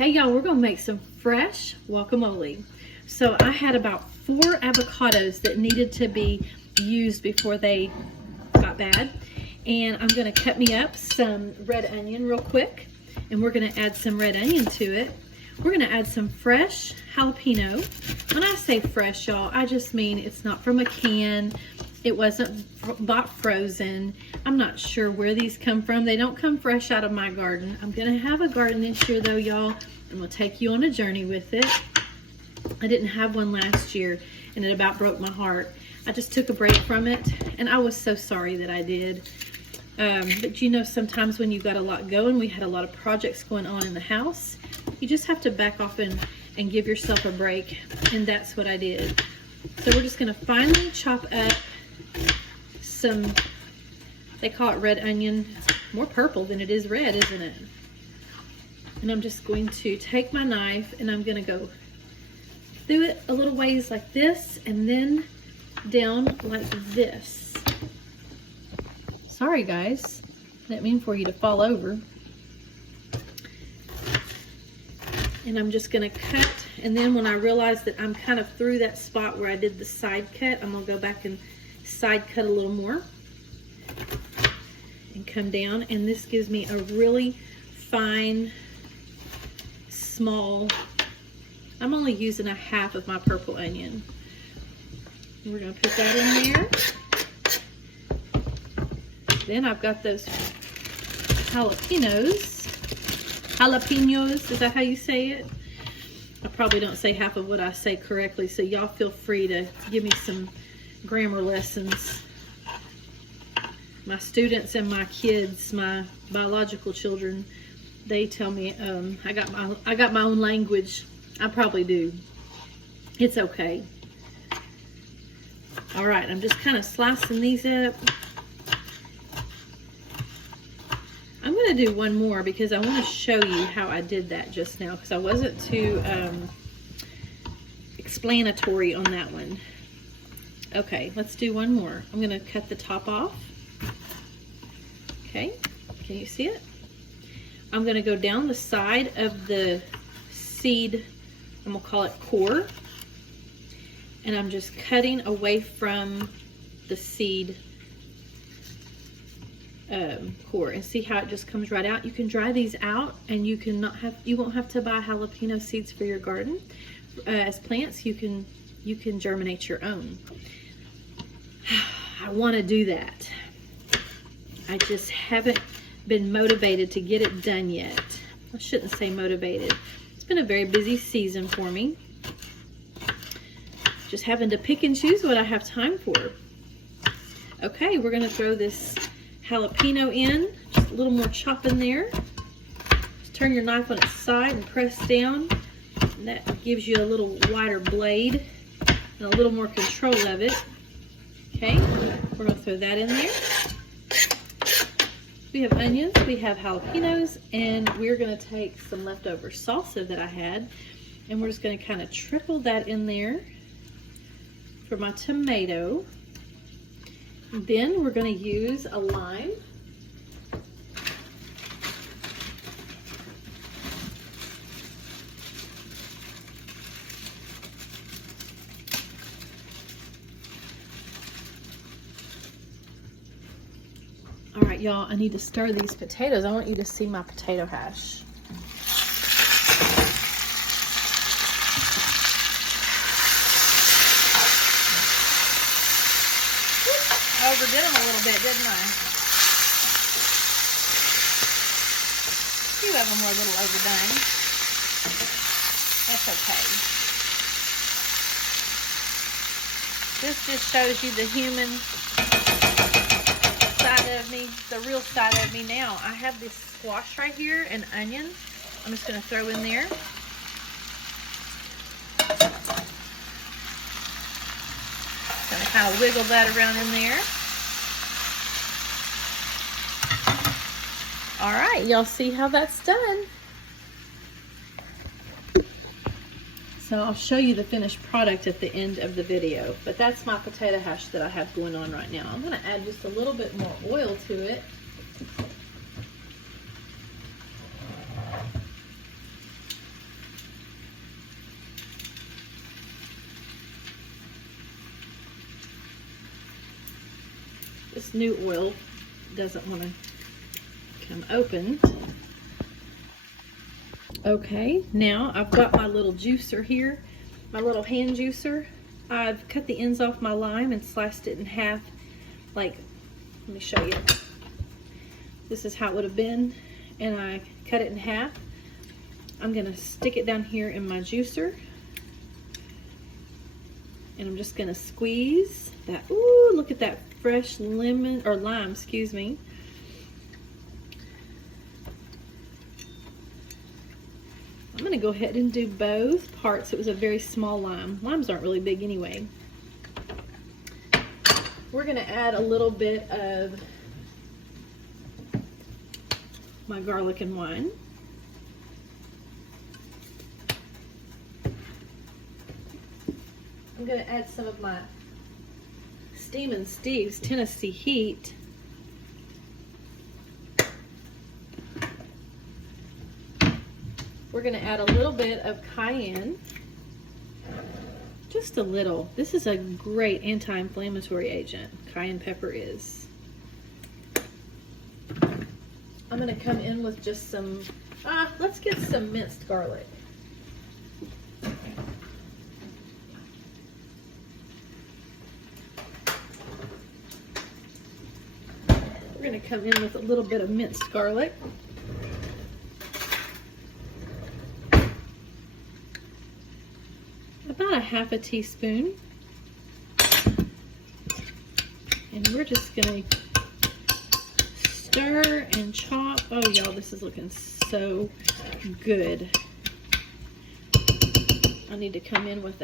Hey y'all, we're gonna make some fresh guacamole. So I had about 4 avocados that needed to be used before they got bad. And I'm gonna cut me up some red onion real quick. And we're gonna add some red onion to it. We're gonna add some fresh jalapeno. When I say fresh, y'all, I just mean it's not from a can. It wasn't bought frozen. I'm not sure where these come from. They don't come fresh out of my garden. I'm gonna have a garden this year though, y'all, and we'll take you on a journey with it. I didn't have one last year and it about broke my heart. I just took a break from it and I was so sorry that I did. But you know, sometimes when you've got a lot going, we had a lot of projects going on in the house, you just have to back off and give yourself a break, and that's what I did. So we're just gonna finally chop up some, they call it red onion. It's more purple than it is red, isn't it? And I'm just going to take my knife and I'm gonna go through it a little ways like this and then down like this. Sorry guys, didn't mean for you to fall over. And I'm just gonna cut, and then when I realize that I'm kind of through that spot where I did the side cut, I'm gonna go back and side cut a little more and come down, and this gives me a really fine, small, I'm only using a half of my purple onion. And we're gonna put that in there. Then I've got those jalapenos. Jalapenos, is that how you say it? I probably don't say half of what I say correctly, so y'all feel free to give me some grammar lessons. My students and my kids, my biological children, they tell me I got my own language. I probably do. It's okay. All right, I'm just kind of slicing these up. I'm going to do one more because I want to show you how I did that just now, because I wasn't too explanatory on that one. Okay, let's do one more. I'm going to cut the top off. Okay, can you see it? I'm going to go down the side of the seed, I'm going to call it core, and I'm just cutting away from the seed core, and see how it just comes right out. You can dry these out and you won't have to buy jalapeno seeds for your garden as plants. You can germinate your own. I want to do that. I just haven't been motivated to get it done yet. I shouldn't say motivated. It's been a very busy season for me. Just having to pick and choose what I have time for. Okay, we're going to throw this jalapeno in, just a little more chop in there. Just turn your knife on its side and press down. And that gives you a little wider blade and a little more control of it. Okay, we're going to throw that in there. We have onions, we have jalapenos, and we're going to take some leftover salsa that I had, and we're just going to kind of trickle that in there for my tomato. Then we're going to use a lime. All right, y'all, I need to stir these potatoes. I want you to see my potato hash. I overdid them a little bit, didn't I? A few of them were a little overdone. That's okay. This just shows you the human side of me, the real side of me now. I have this squash right here and onion. I'm just going to throw in there. Going to kind of wiggle that around in there. All right, y'all see how that's done. So I'll show you the finished product at the end of the video, but that's my potato hash that I have going on right now. I'm going to add just a little bit more oil to it. this new oil doesn't want to come open. Okay, now I've got my little juicer here, my little hand juicer. I've cut the ends off my lime and sliced it in half. Like, let me show you. This is how it would have been, and I cut it in half. I'm gonna stick it down here in my juicer, and I'm just gonna squeeze that. Ooh, look at that fresh lemon, or lime, excuse me. I'm gonna go ahead and do both parts. It was a very small lime. Limes aren't really big anyway. We're gonna add a little bit of my garlic and wine. I'm gonna add some of my Steamin' Steve's Tennessee Heat. We're gonna add a little bit of cayenne. Just a little. This is a great anti-inflammatory agent. Cayenne pepper is. I'm gonna come in with just some, let's get some minced garlic. We're gonna come in with a little bit of minced garlic. About a half a teaspoon. And we're just gonna stir and chop. Oh, y'all, this is looking so good. I need to come in with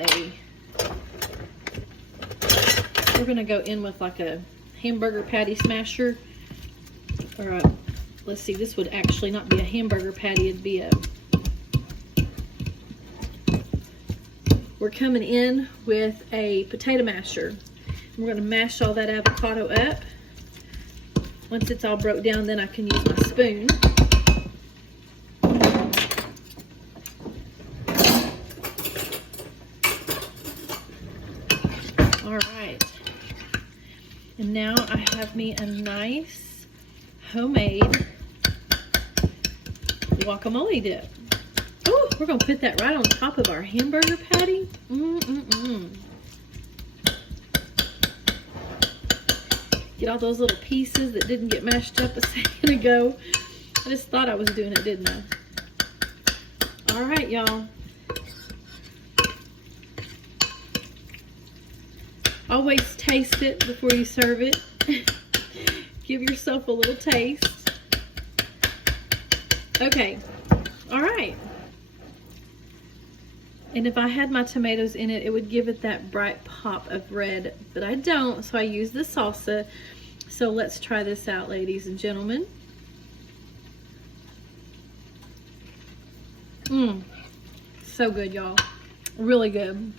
we're gonna go in with like a hamburger patty smasher, or let's see, this would actually not be a hamburger patty, it'd be we're coming in with a potato masher. We're gonna mash all that avocado up. Once it's all broke down, then I can use my spoon. All right. And now I have me a nice homemade guacamole dip. Oh, we're gonna put that right on top of our hamburger patty. Get all those little pieces that didn't get mashed up a second ago. I just thought I was doing it, didn't I? All right, y'all. Always taste it before you serve it. Give yourself a little taste. Okay, all right. And if I had my tomatoes in it, it would give it that bright pop of red, but I don't, so I use the salsa. So let's try this out, ladies and gentlemen. So good, y'all. Really good.